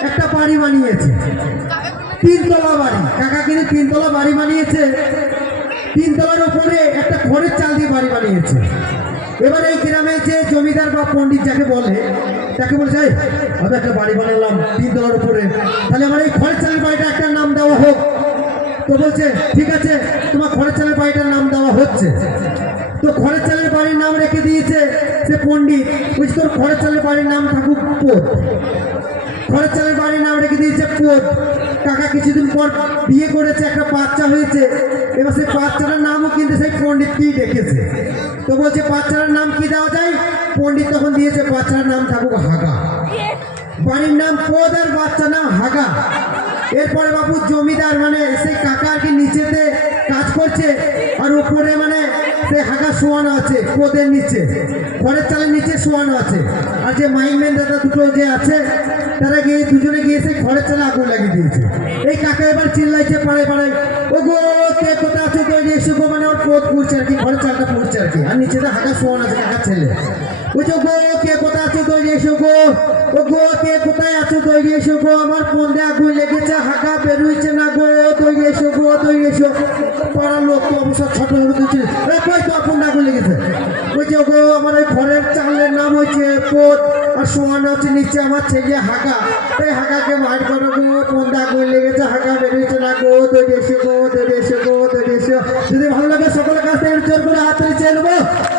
একটা বাড়ি বানিয়েছে। তিনতলা বাড়ি। কাকা কিনে তিনতলা বাড়ি বানিয়েছে। তিনতলার উপরে একটা খড়ের চাল দিয়ে বাড়ি বানিয়েছে। এবার এই গ্রামে যে জমিদার বা পণ্ডিত যাকে বলে তাকে বলছে "এই, আমি একটা বাড়ি বানালাম তিনতলার উপরে। তাহলে আমার এই খড়ের চালের বাড়িটা একটা নাম দেওয়া হোক। তো বলছে ঠিক আছে তোমার খড়ের চালের বাড়িটার নাম দেওয়া হচ্ছে। তো খড়ের চালের বাড়ির নাম রেখে দিয়েছে সে পণ্ডিত। বুঝছি তোর খড়ের চালের বাড়ির নাম থাকুক পোত চালের বাড়ির নাম রেখে দিয়েছে পোত কাকা কিছুদিন পর বিয়ে করেছে, একটা বাচ্চা হয়েছে। এবার সেই বাচ্চাটার নামও কিন্তু সেই পণ্ডিতকেই ডেকেছে। তো বলছে, বাচ্চাটার নাম কি দেওয়া যায়? পণ্ডিত তখন দিয়েছে বাচ্চার নাম থাকুক হাগা। বাড়ির নাম পোদ আর বাচ্চা নাম হাগা। এরপরে বাবু জমিদার মানে সেই কাকা আর কি নিচেতে কাজ করছে, আর উপরে মানে সেই হাগা শোয়ানো আছে পোদের নিচে, ঘরের চালের নিচে শোয়ানো আছে। আর যে মাইকম্যান দাদা দুটো যে আছে, তারা গিয়ে দুজনে গিয়ে সেই ঘরের চালে আগুন লাগিয়ে দিয়েছে। এই কাকা এবার চিল্লাইছে পাড়ায় পাড়ায় ও গো কে কোথায় আছে তো এসে গো? মানে ওর পোদ পুড়ছে আর কি, ঘরের চালটা পুড়ছে আর কি। আর নিচেতে হাগা শোয়ানো আছে কাকার ছেলে। বুঝছ গো কে কোথায় আছো তো এসো গো? ও গো কে কোথায় আছো তো এসো গো? আমার ফোনে আগুন লেগেছে, হাঁকা বেরোইছে না গো তৈরি এসো গো তৈরি এসো। পাড়ার লোক তো অবশ্য ছোট ছোট আপদ আর সোহান হচ্ছে নিচে আমার ছেলে হাঁকা তাই হাঁকাকে মার করো গো পন্দা লেগেছে হাঁকা বেরিয়েছে না গো, দৌড়ে গো দৌড়ে গো, দৌড়ে যদি ভালো লাগে সকলের কাছ থেকে জোর করে হাত তুলে নেব।